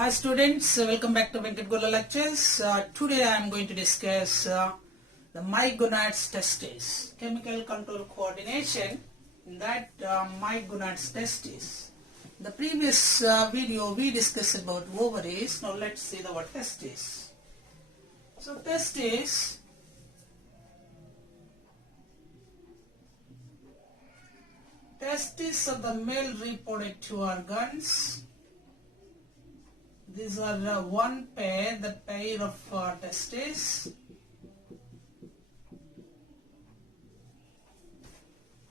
Hi students, welcome back to Venkat Gola lectures. Today I am going to discuss the my gonads testis, chemical control coordination. In that my gonads testis. In the previous video we discussed about ovaries. Now let's see the word testis. So testis of the male reproductive organs. These are one pair, the pair of testes.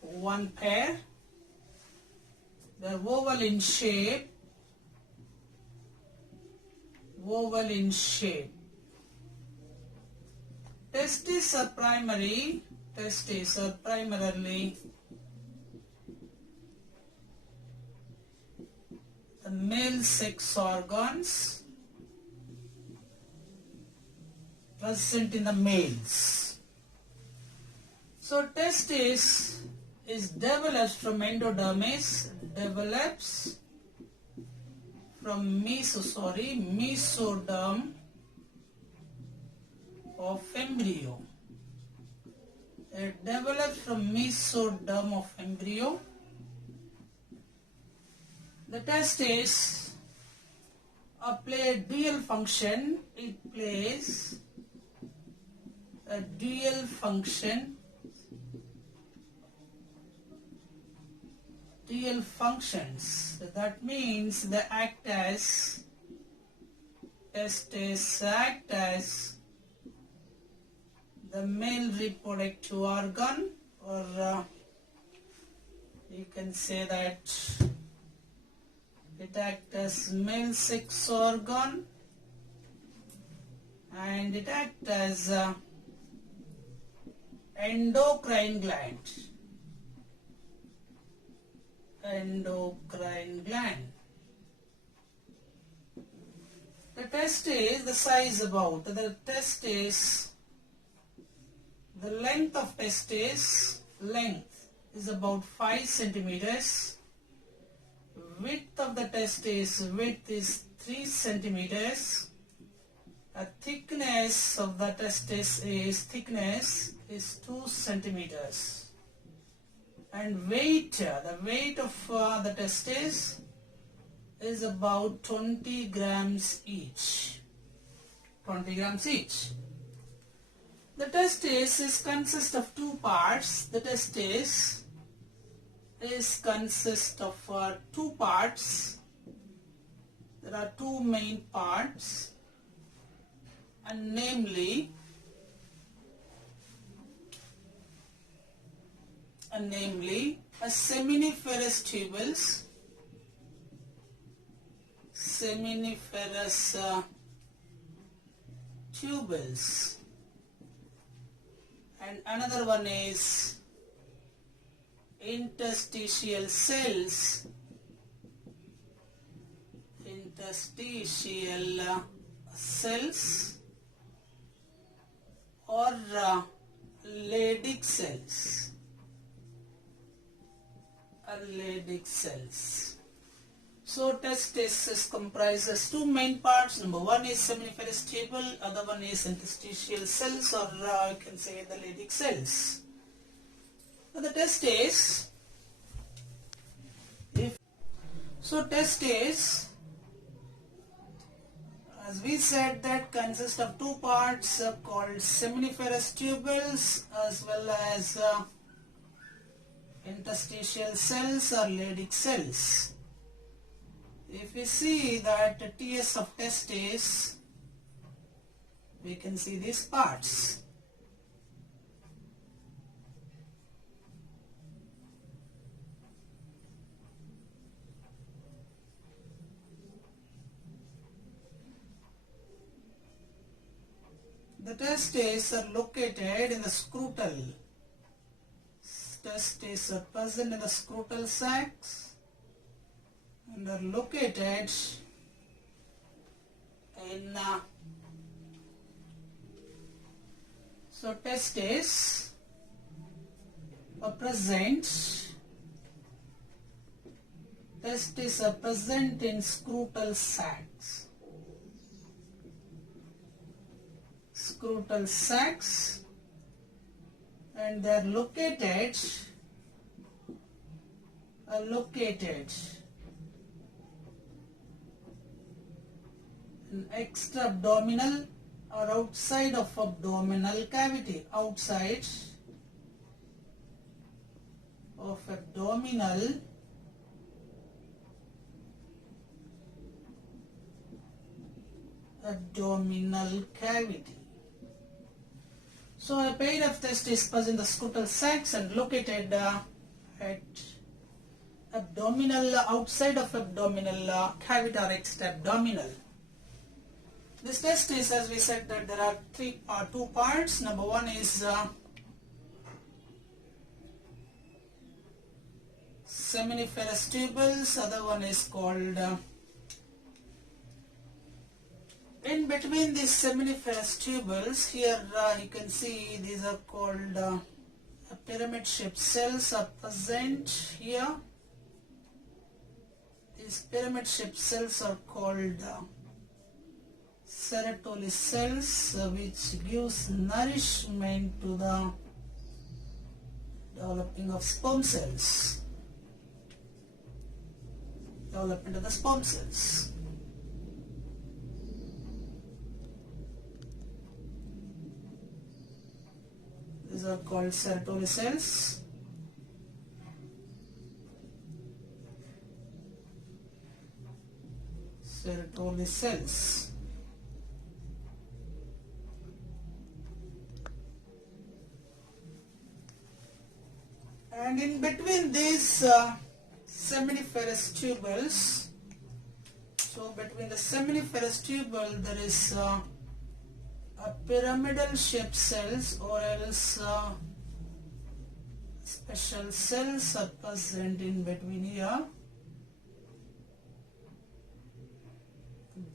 One pair. They are oval in shape. Oval in shape. Testes are primary. Testes are primarily the male sex organs present in the males. So testis is develops from endodermis, develops from mesoderm of embryo. It develops from mesoderm of embryo. The testis play a dual function. It plays a dual function. Dual functions. That means they act as testes act as the male reproductive organ, or you can say that it acts as male sex organ, and it acts as endocrine gland. Endocrine gland. The testis, the size about the testis, the length of testis, length is about 5 centimeters. Width of the testis, width is 3 centimeters. The thickness of the testis is 2 centimeters. And weight, the weight of the testis is about 20 grams each. 20 grams each. The testis consists of two parts. The testis consists of two parts. There are two main parts, and namely a seminiferous tubules, and another one is interstitial cells, or Leydig cells. So testis comprises two main parts. Number one is seminiferous tubule, other one is interstitial cells, or you can say the Leydig cells. The testis, testis, as we said, that consists of two parts called seminiferous tubules as well as interstitial cells or Leydig cells. If we see that TS of testis, we can see these parts. The testes are located in the scrotal. Testes are present in the scrotal sacs and are located in testes are present in scrotal sacs. scrotal sacs, and they are located in extra-abdominal or outside of abdominal cavity, outside of abdominal cavity. So a pair of testes present in the scrotal sacs and located at abdominal, outside of abdominal cavity or extra-abdominal. This testis, as we said, that there are two parts. Number one is seminiferous tubules, other one is called in between these seminiferous tubules, here you can see these are called pyramid shaped cells are present here. These pyramid shaped cells are called Sertoli cells, which gives nourishment to the developing of sperm cells. Development of the sperm cells. These are called Sertoli cells. Sertoli cells. And in between these seminiferous tubules, so between the seminiferous tubule there is a pyramidal shaped cells, or else special cells are present in between here.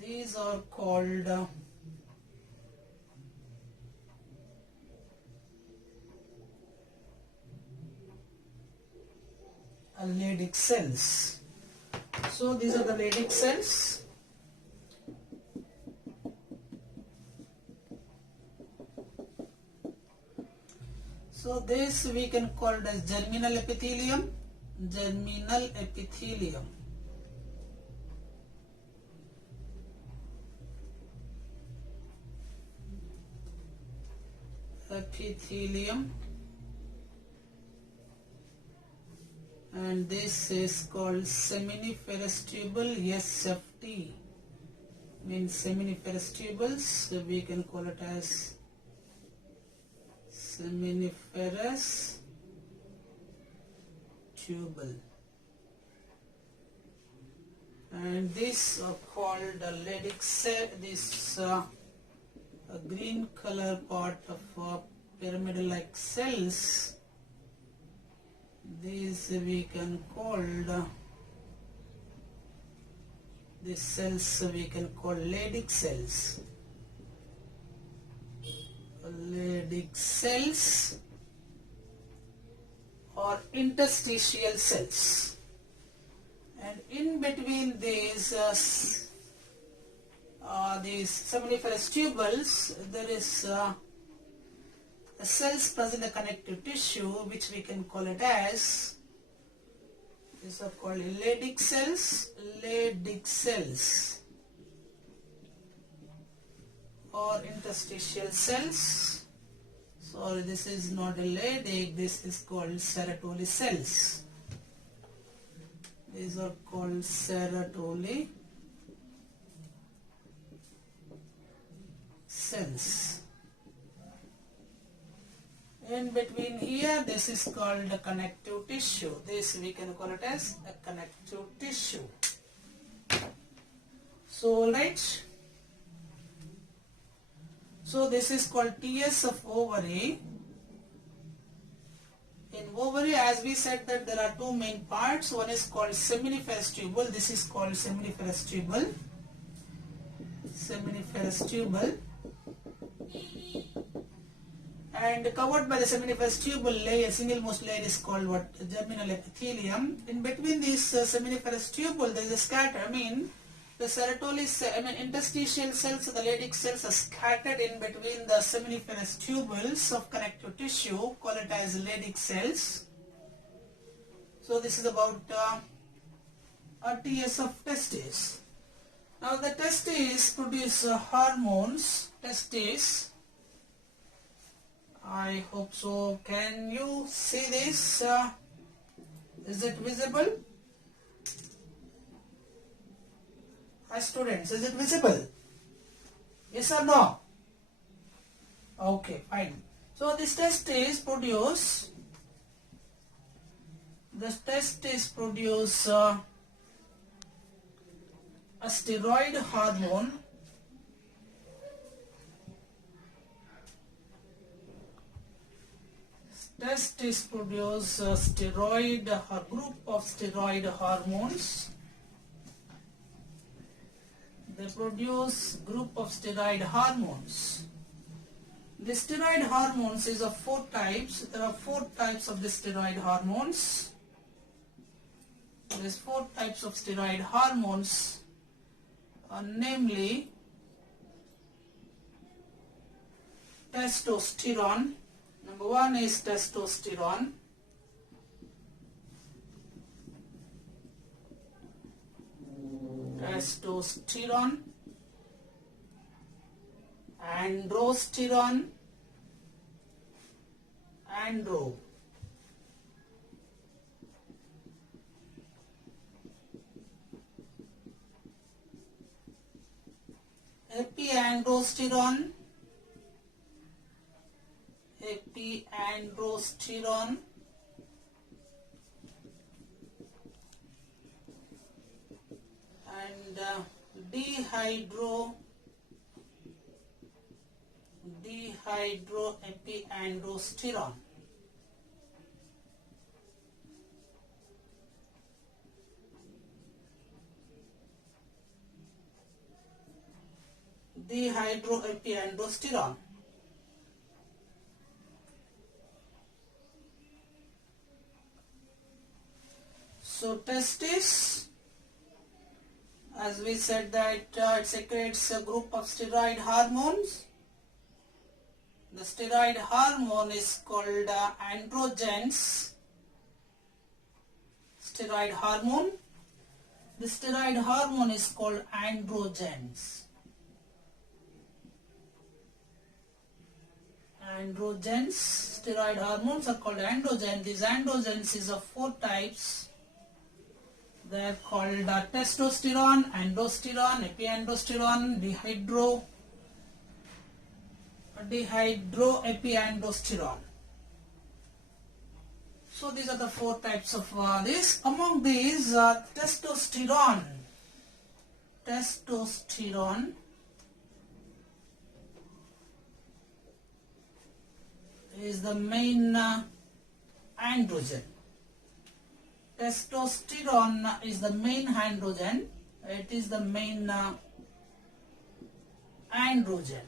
These are called Leydig cells. So these are the Leydig cells. So this we can call it as germinal epithelium. Germinal epithelium. Epithelium. And this is called seminiferous tubule, SFT, means seminiferous tubules, so we can call it as seminiferous tubule. And these are called Leydig cell, this green color part of pyramidal like cells. These we can call these cells we can call Leydig cells. Leydig cells or interstitial cells. And in between these seminiferous tubules, there is cells present in the connective tissue, which we can call it as, these are called Leydig cells, Leydig cells, or interstitial cells. Sorry, this is not a Leydig, this is called Sertoli cells. These are called Sertoli cells. In between here, this is called a connective tissue. This we can call it as a connective tissue. So, right. So, this is called TS of ovary. In ovary, as we said that there are two main parts. One is called seminiferous tubule. This is called seminiferous tubule. Seminiferous tubule. And covered by the seminiferous tubule layer, single most layer is called what? Germinal epithelium. In between this seminiferous tubule, there is a scatter. I mean, The interstitial cells, the Leydig cells are scattered in between the seminiferous tubules of connective tissue, call it as Leydig cells. So this is about TS of testes. Now the testes produce hormones. Testes, I hope so. Can you see this? Is it visible? Hi students, is it visible? Yes or no? Okay, fine. So this testes produce a steroid hormone. Testes produce a group of steroid hormones. They produce group of steroid hormones. The steroid hormones is of 4 types. There are 4 types of the steroid hormones. There is 4 types of steroid hormones, namely testosterone. Number 1 is testosterone. Testosterone, androsterone, epiandrosterone, and Dehydro-Epiandrosterone. Dehydro-Epiandrosterone. So testis, as we said that it secretes a group of steroid hormones. The steroid hormone is called androgens. Steroid hormone. The steroid hormone is called androgens. Steroid hormones are called androgens. These androgens is of 4 types. They are called testosterone, androsterone, epiandrosterone, dehydro-epiandrosterone. So these are the 4 types of this. Among these, testosterone is the main androgen. Testosterone is the main androgen. It is the main androgen.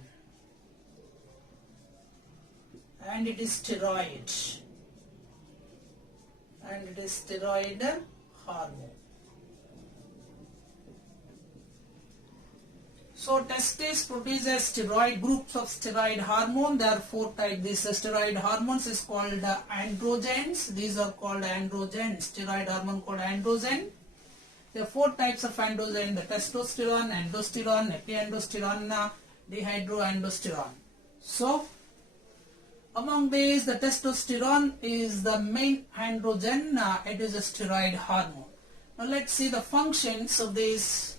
And it is steroid. And it is steroid hormone. So testis produces steroid groups of steroid hormone. There are 4 types. These steroid hormones is called androgens. These are called androgens. Steroid hormone called androgen. There are 4 types of androgen: the testosterone, androsterone, epiandrosterone, dehydroandrosterone. So among these, the testosterone is the main androgen. It is a steroid hormone. Now let's see the functions of this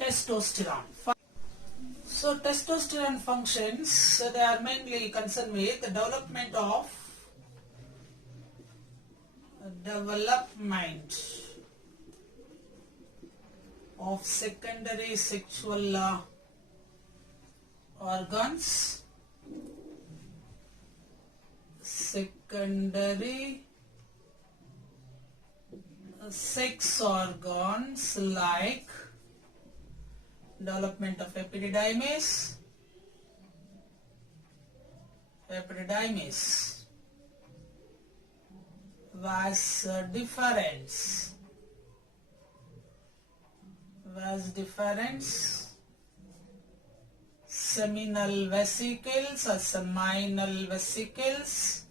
testosterone. So testosterone functions, they are mainly concerned with the development of secondary sexual organs, secondary sex organs like development of epididymis, vas deferens, vas deferens, seminal vesicles or seminal vesicles,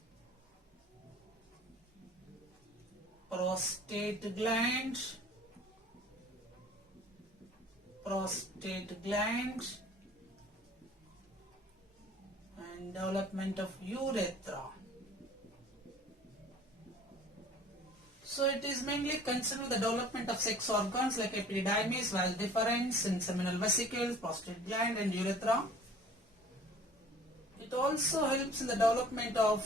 prostate gland, and development of urethra. So it is mainly concerned with the development of sex organs like epididymis, vas deferens, and seminal vesicles, prostate gland, and urethra. It also helps in the development of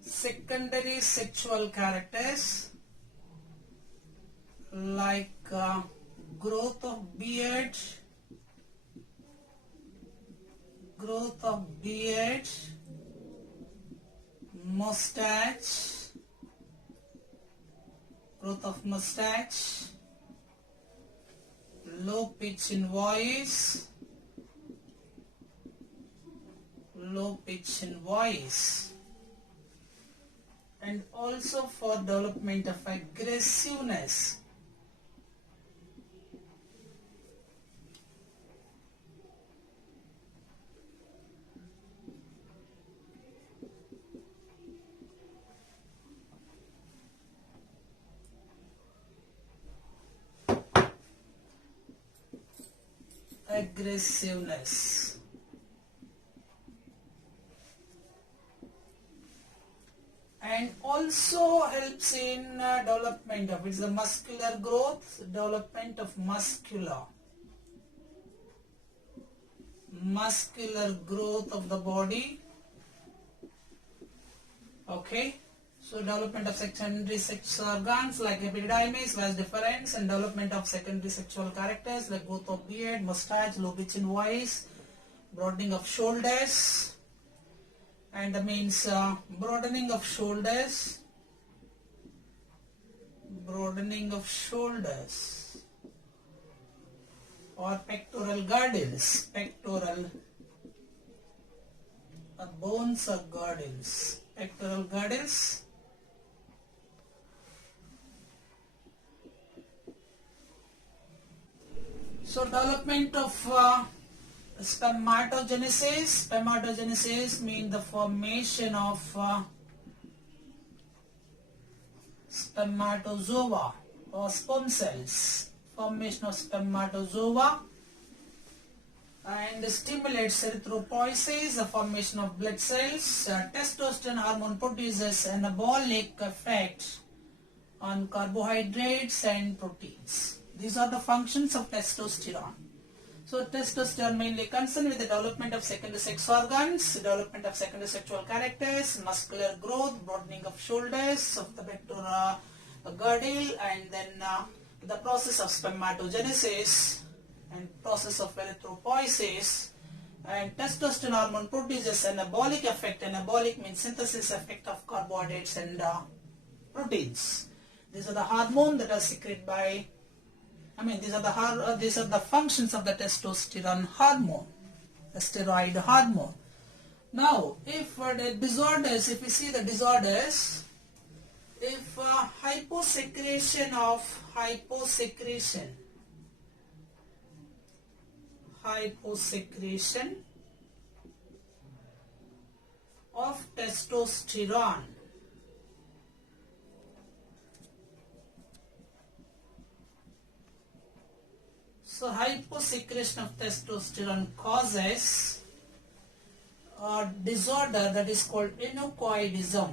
secondary sexual characters like growth of beard, mustache, low pitch in voice, and also for development of aggressiveness. And also helps in development of the muscular growth, development of muscular growth of the body. Okay, so development of secondary sex organs like epididymis, vas deferens, and development of secondary sexual characters like growth of beard, mustache, low pitch in voice, broadening of shoulders, and means broadening of shoulders, or pectoral girdles, bones or girdles, pectoral girdles. So development of spermatogenesis means the formation of spermatozoa or sperm cells, and stimulates erythropoiesis, the formation of blood cells. Testosterone hormone produces anabolic effect on carbohydrates and proteins. These are the functions of testosterone. So testosterone mainly concerned with the development of secondary sex organs, development of secondary sexual characters, muscular growth, broadening of shoulders, of the pectoral girdle, and then the process of spermatogenesis and process of erythropoiesis. And testosterone hormone produces anabolic effect. Anabolic means synthesis effect of carbohydrates and proteins. These are the hormones that are secreted by, these are the functions of the testosterone hormone, the steroid hormone. Now, if the disorders, if we see the disorders, if hyposecretion of testosterone, so hyposecretion of testosterone causes a disorder that is called aneuploidism.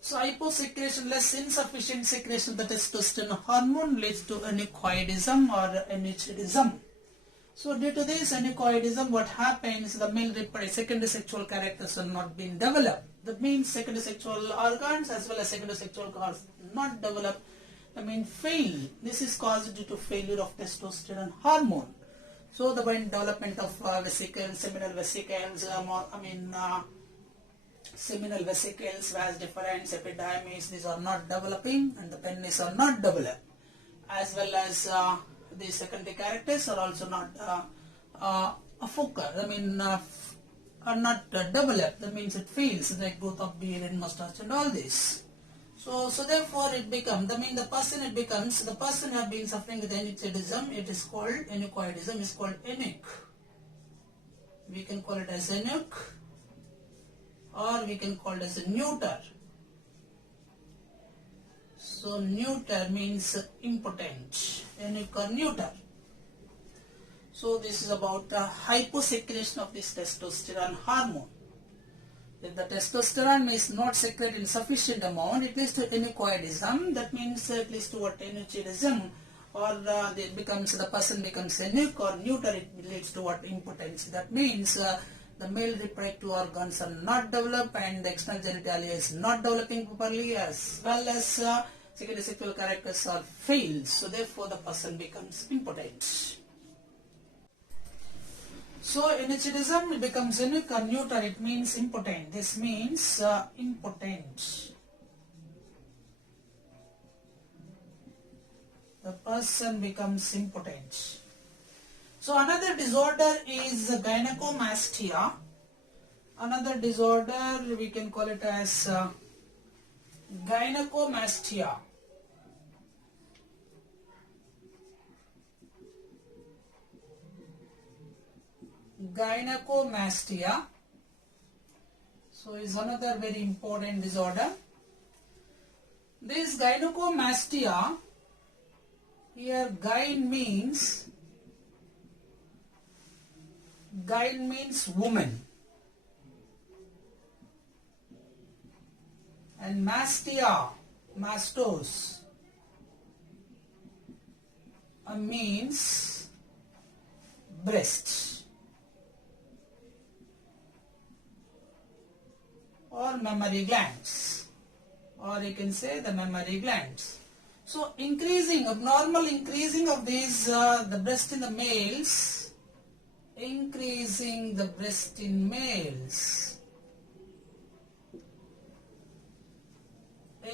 So hyposecretion, less insufficient secretion of the testosterone hormone leads to aneuploidism or aneuploidism. So due to this aneuploidism, what happens, the male reproductive secondary sexual characters are not being developed. That means secondary sexual organs as well as secondary sexual organs not developed, fail. This is caused due to failure of testosterone hormone. So the development of vesicles, seminal vesicles, seminal vesicles, vas deferens, epididymis, these are not developing, and the penis are not developed. as well as the secondary characters are also not focal. Are not developed. That means it fails, like growth of beard and mustache and all this. So therefore it becomes, the person who have been suffering with enuchedism, it is called enuchoidism, is called eunuch. We can call it as eunuch, or we can call it as a neuter. So neuter means impotent, eunuch or neuter. So this is about hyposecretion of this testosterone hormone. If the testosterone is not secreted in sufficient amount, it leads to enuchoidism. That means it leads to what, enuchedism, or the person becomes eunuch, or neuter, it leads to what, impotence. That means the male reproductive organs are not developed and the external genitalia is not developing properly, as well as secondary sexual characters are failed. So therefore the person becomes impotent. So enuchedism becomes eunuch or neuter, it means impotent. This means impotent. The person becomes impotent. So another disorder is gynecomastia. Another disorder we can call it as gynecomastia. Gynecomastia. So is another very important disorder. This gynecomastia, here gyn means woman, and mastia, mastos, means breast or mammary glands, or you can say the mammary glands. So abnormal increasing of these, the breast in the males, increasing the breast in males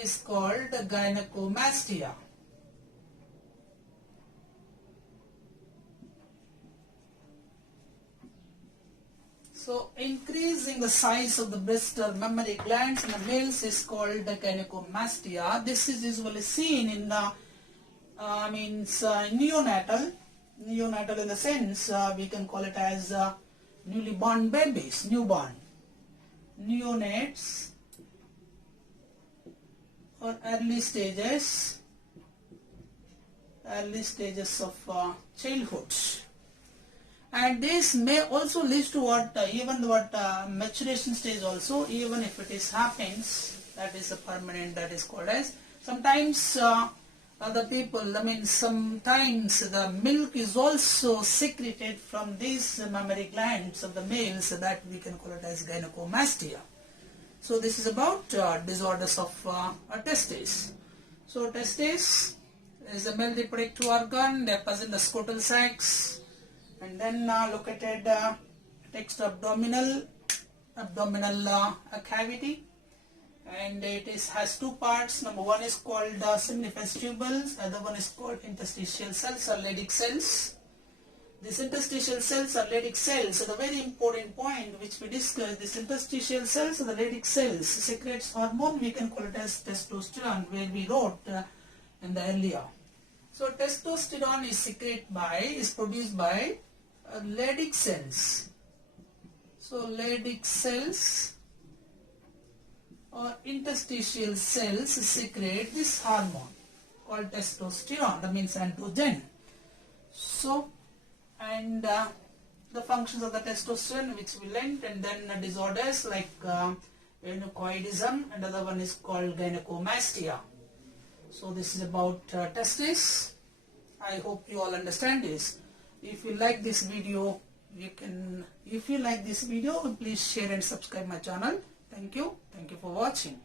is called gynecomastia. So increasing the size of the breast or mammary glands in the males is called gynecomastia. This is usually seen in the neonatal in the sense we can call it as newly born babies, newborn, neonates, or early stages of childhood. And this may also lead to maturation stage also, even if it happens, that is a permanent, that is called as. Sometimes sometimes the milk is also secreted from these mammary glands of the males, so that we can call it as gynecomastia. So this is about disorders of testes. So testes is a male reproductive organ, they are present in the scrotal sacs, and then located next to abdominal cavity, and it has two parts. Number one is called seminiferous tubules, other one is called interstitial cells or Leydig cells. These interstitial cells or Leydig cells, so the very important point which we discussed, these interstitial cells or the Leydig cells secretes hormone, we can call it as testosterone, where we wrote in the earlier. So testosterone is produced by Leydig cells. So Leydig cells or interstitial cells secrete this hormone called testosterone, that means androgen. So, and the functions of the testosterone which we learned, and then disorders like enuchoidism, and other one is called gynecomastia. So this is about testes. I hope you all understand this. If you like this video, please share and subscribe my channel. Thank you for watching.